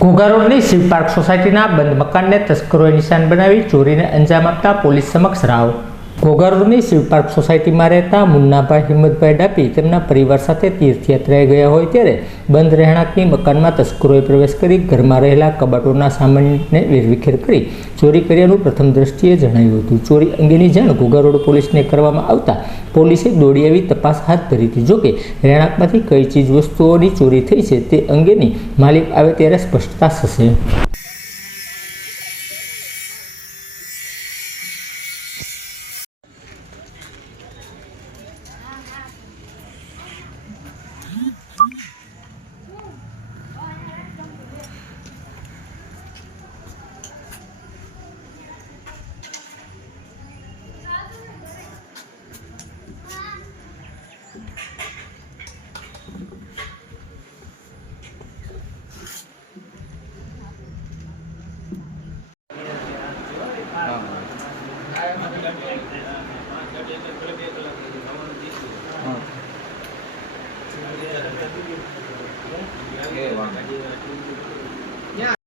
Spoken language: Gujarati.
ઘોઘા રોડની શિવ પાર્ક સોસાયટીના બંધ મકાનને તસ્કરોએ નિશાન બનાવી, ચોરીને અંજામ આપતા પોલીસ સમક્ષ રાવ. રોડની શિવ પાર્ક સોસાયટીમાં રહેતા મુન્નાભાઈ, હિંમતભાઈ ડાપી તેમના પરિવાર સાથે તીર્થયાત્રાએ ગયા હોય ત્યારે બંધ રહેણાંકની મકાનમાં તસ્કરોએ પ્રવેશ કરી ઘરમાં રહેલા કબાટોના સામાનને વેરવિખેર કરી ચોરી કર્યાનું પ્રથમ દ્રષ્ટિએ જણાવ્યું હતું. ચોરી અંગેની જાણ ઘોઘા રોડ પોલીસને કરવામાં આવતા પોલીસે દોડી આવી તપાસ હાથ ધરી હતી. જોકે રહેણાંકમાંથી કઈ ચીજ વસ્તુઓની ચોરી થઈ છે તે અંગેની માલિક આવે ત્યારે સ્પષ્ટતા થશે. Ah. Oke, okay, warna